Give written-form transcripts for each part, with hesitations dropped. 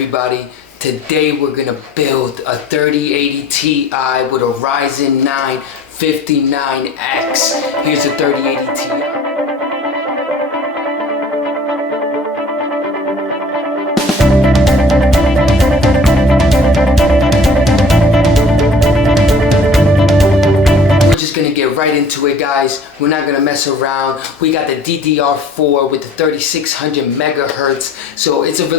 everybody? Today we're gonna build a 3080 Ti with a Ryzen 9 59X. Here's a 3080 Ti. Gonna get right into it, guys. We're not gonna mess around. We got the DDR4 with the 3600 megahertz, so it's gonna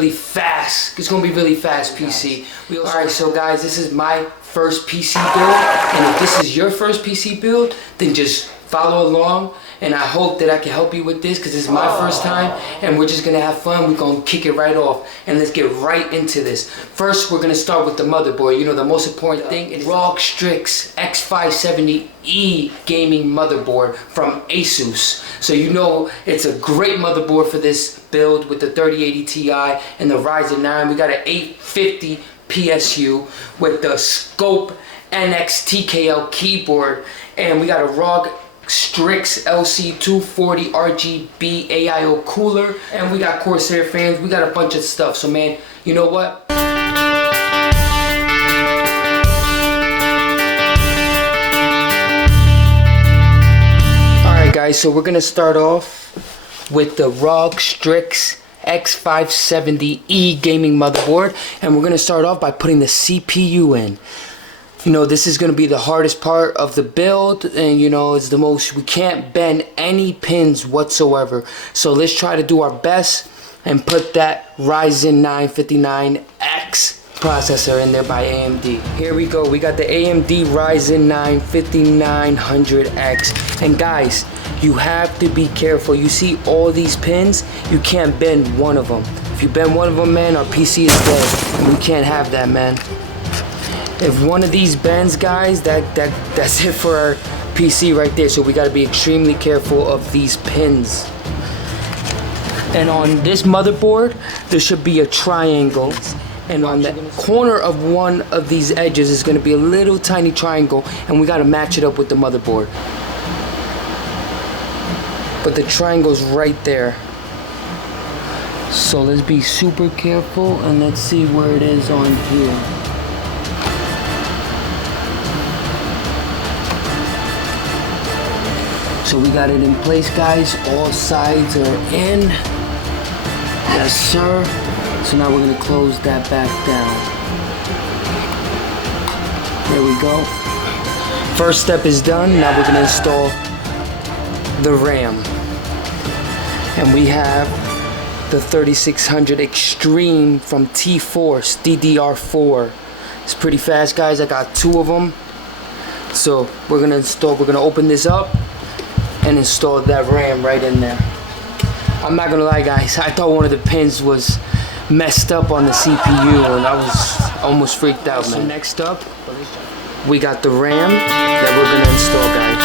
be really fast PC. Alright, so guys, this is my first PC build, and if this is your first PC build, then just follow along, and I hope that I can help you with this because this is my first time, and we're just gonna have fun. We're gonna kick it right off, and let's get right into this. First, we're gonna start with the motherboard. You know, the most important thing is STRIX X570E gaming motherboard from ASUS. So you know it's a great motherboard for this build with the 3080 Ti and the Ryzen 9. We got an 850 PSU with the Scope NX TKL keyboard, and we got a ROG STRIX LC240 RGB AIO cooler, and we got Corsair fans. We got a bunch of stuff. So man, you know what? Alright guys, so we're gonna start off with the ROG STRIX X570E gaming motherboard, and we're gonna start off by putting the CPU in. You know, this is going to be the hardest part of the build, and you know, it's the most, we can't bend any pins whatsoever. So let's try to do our best and put that Ryzen 9 59X processor in there by AMD. Here we go, we got the AMD Ryzen 9 5900X. And guys, you have to be careful. You see all these pins, you can't bend one of them. If you bend one of them, man, our PC is dead. And we can't have that, man. If one of these bends, guys, that's it for our PC right there. So we got to be extremely careful of these pins. And on this motherboard, there should be a triangle. And on the corner of one of these edges is going to be a little tiny triangle. And we got to match it up with the motherboard. But the triangle's right there. So let's be super careful and let's see where it is on here. So we got it in place, guys. All sides are in. Yes, sir. So now we're gonna close that back down. There we go. First step is done. Now we're gonna install the RAM. And we have the 3600 XTREEEM from T-Force DDR4. It's pretty fast, guys. I got two of them. So we're gonna open this up and install that RAM right in there. I'm not gonna lie, guys, I thought one of the pins was messed up on the CPU, and I was almost freaked out, man. So next up, we got the RAM that we're gonna install, guys.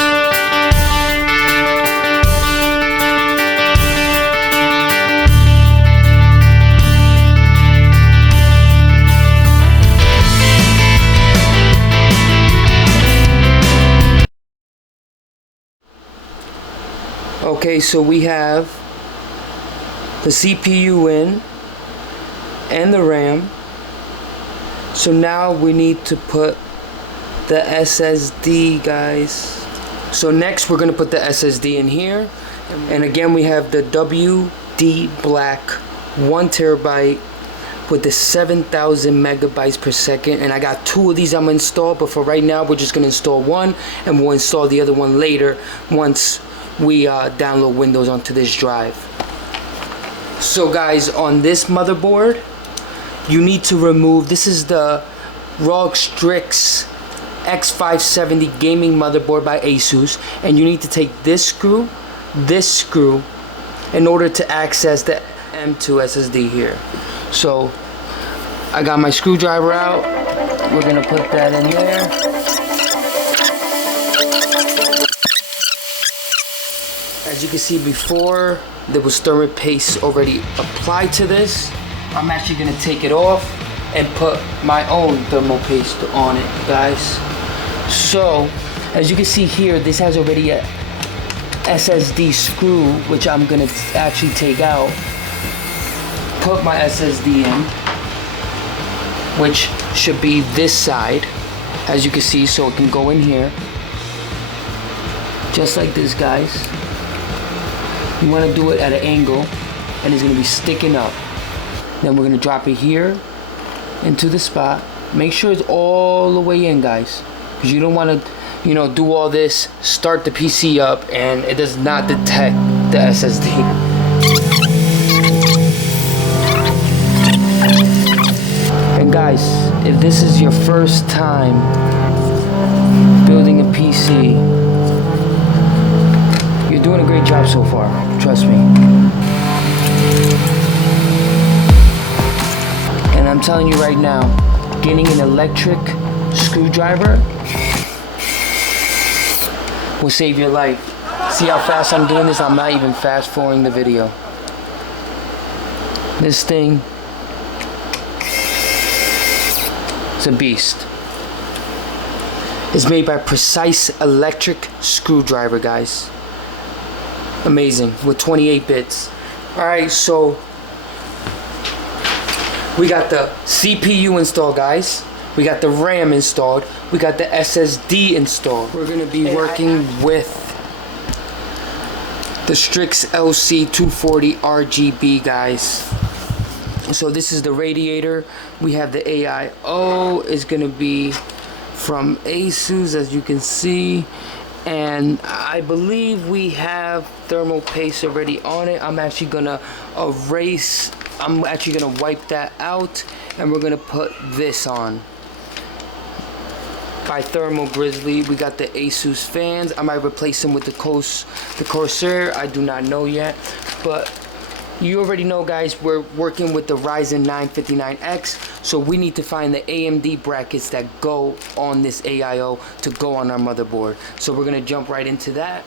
Okay, so we have the CPU in and the RAM. So now we need to put the SSD, guys. So next we're gonna put the SSD in here. And again, we have the WD Black 1 terabyte with the 7,000 megabytes per second. And I got two of these I'm gonna install, but for right now, we're just gonna install one, and we'll install the other one later once we download Windows onto this drive. So guys, on this motherboard, you need to remove, this is the ROG STRIX X570 gaming motherboard by ASUS, and you need to take this screw, in order to access the M2 SSD here. So I got my screwdriver out, we're gonna put that in there. As you can see, before there was thermal paste already applied to this. I'm actually gonna take it off and put my own thermal paste on it, guys. So as you can see here, this has already a SSD screw, which I'm gonna actually take out, put my SSD in, which should be this side, as you can see, so it can go in here. Just like this, guys. You want to do it at an angle, and it's going to be sticking up. Then we're going to drop it here into the spot. Make sure it's all the way in, guys, because you don't want to, you know, do all this, start the PC up, and it does not detect the SSD. And guys, if this is your first time building a PC, you're doing a great job so far, trust me. And I'm telling you right now, getting an electric screwdriver will save your life. See how fast I'm doing this? I'm not even fast forwarding the video. This thing, it's a beast. It's made by Precise Electric Screwdriver, guys. Amazing, with 28 bits. Alright, so we got the CPU installed, guys. We got the RAM installed. We got the SSD installed. We're gonna be working with the STRIX LC240 RGB, guys. So this is the radiator. We have the AIO. Is gonna be from ASUS, as you can see. And I believe we have thermal paste already on it. I'm actually gonna wipe that out, and we're gonna put this on. By Thermal Grizzly. We got the ASUS fans. I might replace them with the Corsair. I do not know yet, but you already know, guys, we're working with the Ryzen 959X, so we need to find the AMD brackets that go on this AIO to go on our motherboard. So we're gonna jump right into that.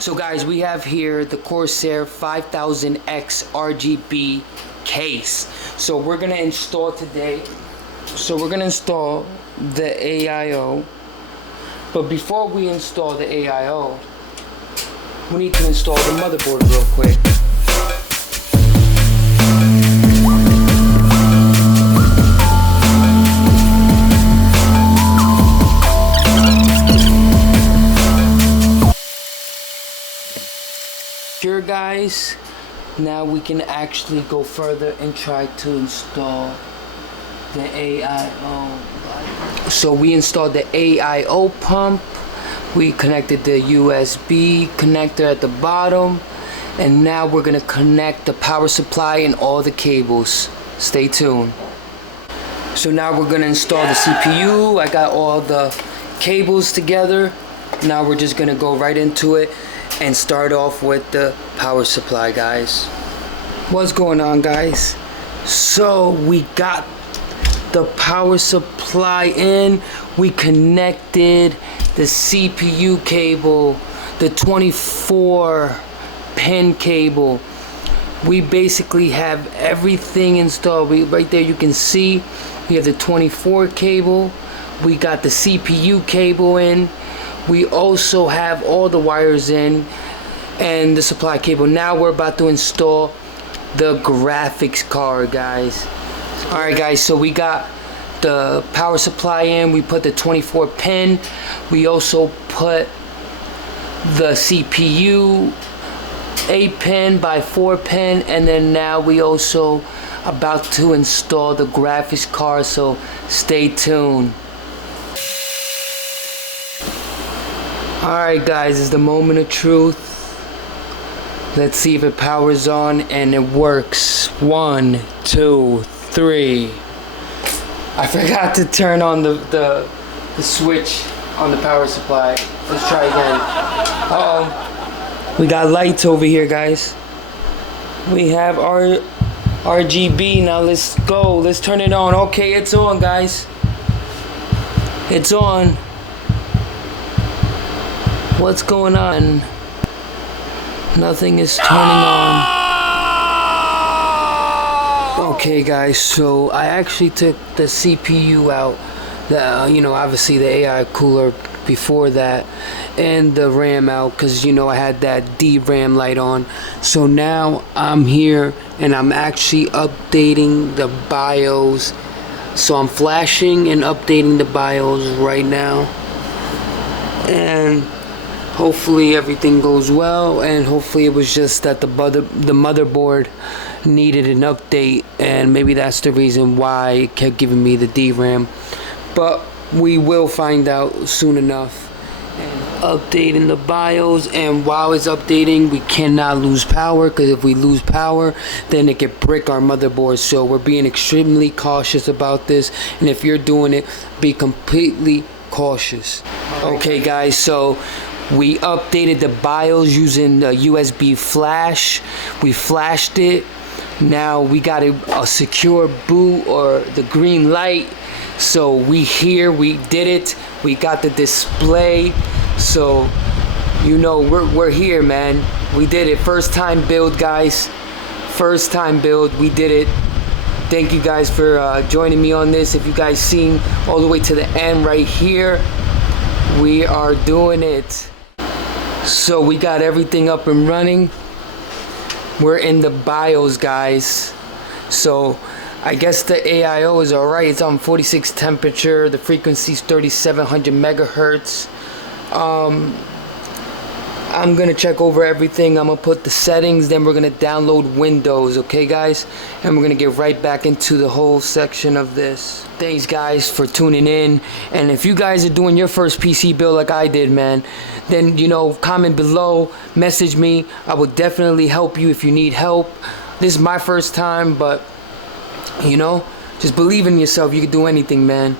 So guys, we have here the Corsair 5000X RGB case. So we're gonna install today. So we're gonna install the AIO, but before we install the AIO, we need to install the motherboard real quick. Here, guys, now we can actually go further and try to install the AIO. So we installed the AIO pump. We connected the USB connector at the bottom, and now we're gonna connect the power supply and all the cables. Stay tuned. So now we're gonna install the CPU. I got all the cables together. Now we're just gonna go right into it and start off with the power supply, guys. What's going on, guys? So we got the power supply in. We connected the CPU cable, the 24 pin cable. We basically have everything installed. Right there you can see we have the 24 cable. We got the CPU cable in. We also have all the wires in and the supply cable. Now we're about to install the graphics card, guys. Alright, guys, so we got the power supply in. We put the 24 pin. We also put the CPU 8 pin by 4 pin, and then now we also about to install the graphics card, so stay tuned. Alright, guys, it's the moment of truth. Let's see if it powers on and it works. 1, 2, 3. I forgot to turn on the switch on the power supply. Let's try again. Uh-oh. We got lights over here, guys. We have our RGB. Now let's go. Let's turn it on. Okay, it's on, guys. It's on. What's going on? Nothing is turning on. Okay, guys, so I actually took the CPU out. Obviously the AI cooler before that, and the RAM out, because I had that DRAM light on. So now I'm here and I'm actually updating the BIOS So I'm flashing and updating the BIOS right now, and hopefully everything goes well, and hopefully it was just that the motherboard needed an update, and maybe that's the reason why it kept giving me the DRAM, but we will find out soon enough. And updating the BIOS, and while it's updating we cannot lose power, because if we lose power then it could brick our motherboard. So we're being extremely cautious about this, and if you're doing it, be completely cautious. Okay guys, so we updated the BIOS using the USB flash. We flashed it. Now we got a secure boot, or the green light. So we did it. We got the display. So you know we're here, man. We did it. First time build, guys. First time build. We did it. Thank you guys for joining me on this. If you guys seen all the way to the end right here, we are doing it. So we got everything up and running. We're in the BIOS, guys. So I guess the AIO is alright. It's on 46 temperature. The frequency is 3700 megahertz. I'm gonna check over everything. I'm gonna put the settings, then we're gonna download Windows, okay guys? And we're gonna get right back into the whole section of this. Thanks guys for tuning in, and if you guys are doing your first PC build like I did, man, then you know, comment below, message me. I will definitely help you if you need help. This is my first time, but you know, just believe in yourself. You can do anything, man.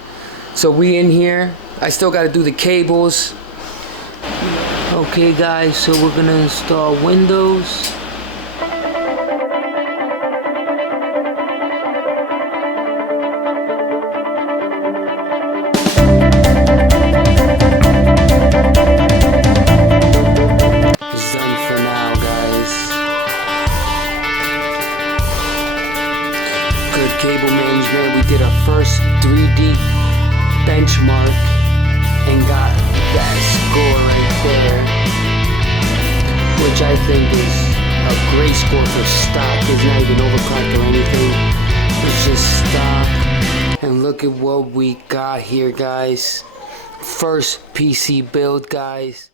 So we in here. I still got to do the cables. Okay guys, so we're gonna install Windows. It's done for now, guys. Good cable management. We did our first 3D benchmark and got that score right there, which I think is a great score for stock. It's not even overclocked or anything. It's just stock. And look at what we got here, guys. First PC build, guys.